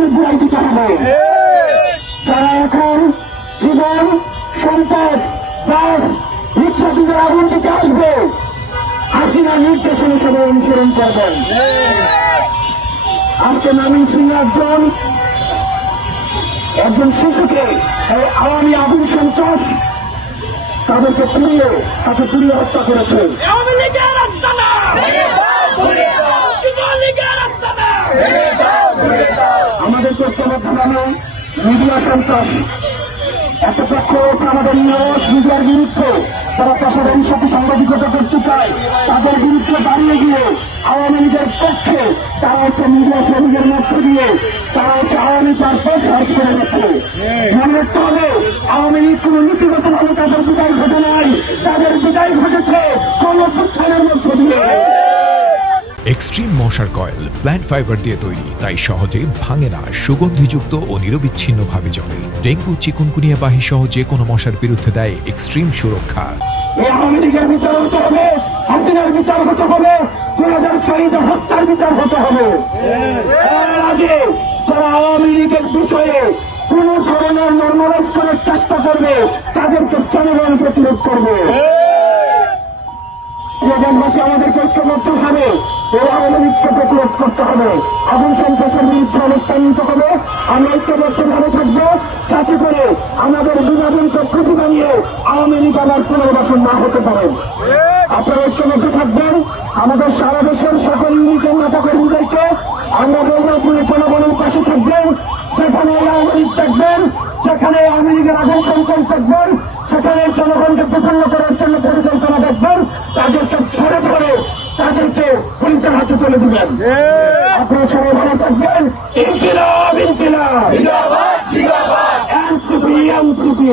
আগুনে ঘুরাই দিতে হবে। যারা এখন জীবন সম্পদ বাস রিক্সা দিকে আগুন দিতে আসবে, হাসিনা নির্দেশনে সবাই অনুসরণ করবেন। আজকে নামিন সিং একজন শিশুকে এই আওয়ামী আগুন সন্ত্রাস তাকে পুড়িয়ে হত্যা করেছে। আমাদের প্রত্যাবর্ত নামে মিডিয়া সন্ত্রাস একটা পক্ষ হচ্ছে আমাদের নিরস মিডিয়ার বিরুদ্ধে, তারা পেশাদারির সাথে সাংবাদিকতা করতে চায়, তাদের বিরুদ্ধে দাঁড়িয়ে গিয়ে আওয়ামী লীগের পক্ষে তারা হচ্ছে মিডিয়া শ্রমিকের মধ্য দিয়ে তারা হচ্ছে আওয়ামী পারপাস সার্চ করে যাচ্ছে। মনে রাখতে হবে, আওয়ামী লীগ কোন নীতিগতভাবে তাদের বিদায় ঘটে নাই, তাদের বিদায় ঘটেছে গণঅভ্যুত্থানের মধ্য দিয়ে। এক্সট্রিম মশার কয়েল প্ল্যান্ট ফাইবার দিয়ে তৈরি, তাই সহজে ভাঙে না, সুগন্ধিযুক্ত ও নিরবিচ্ছিন্নভাবে জ্বলে। ডেঙ্গু, চিকুনগুনিয়া বাহি সহ যে কোনো মশার বিরুদ্ধে দেয় এক্সট্রিম সুরক্ষা। আওয়ামী লীগের বিচার হতে হবে, হাসিনার বিচার হতে হবে, 2000 শহীদের হত্যার বিচার হতে হবে। এর আগে যারা আওয়ামী লীগের বিষয়ে কোন ধরনের নর্মালাইজ করার চেষ্টা করবে তাদেরকে জনগণ প্রতিরোধ করবে। দেশবাসী আমাদেরকে ঐক্যবদ্ধভাবে এই আওয়ামী লীগকে প্রতিরোধ করতে হবে, আগুন সন্ত্রাসের বিরুদ্ধে অবস্থান নিতে হবে। আমরা ঐক্যবদ্ধভাবে থাকবো যাতে করে আমাদের বিভাজনকে খুঁজে বানিয়ে আওয়ামী লীগ আবার পুনর্বাসন না হতে পারে। আপনারা ঐক্যবদ্ধ থাকবেন। আমাদের সারা দেশের সকল ইউনিটের নেতা কর্মীদেরকে আমরা বলবো পুরো জনগণের পাশে থাকবেন। যেখানে আওয়ামী লীগ থাকবেন, যেখানে আওয়ামী লীগের আগুন সন্ত্রাস থাকবেন, সেখানে জনগণকে প্রসন্ন করার জন্য পরিকল্পনা দেখবেন, তাদেরকে ধরে ধরে তাদেরকে পুলিশের হাতে তুলে দিবেন। আপনারা সবাই ভালো থাকবেন। ইনকিলাব ইনকিলাব, এনসিপি এনসিপি।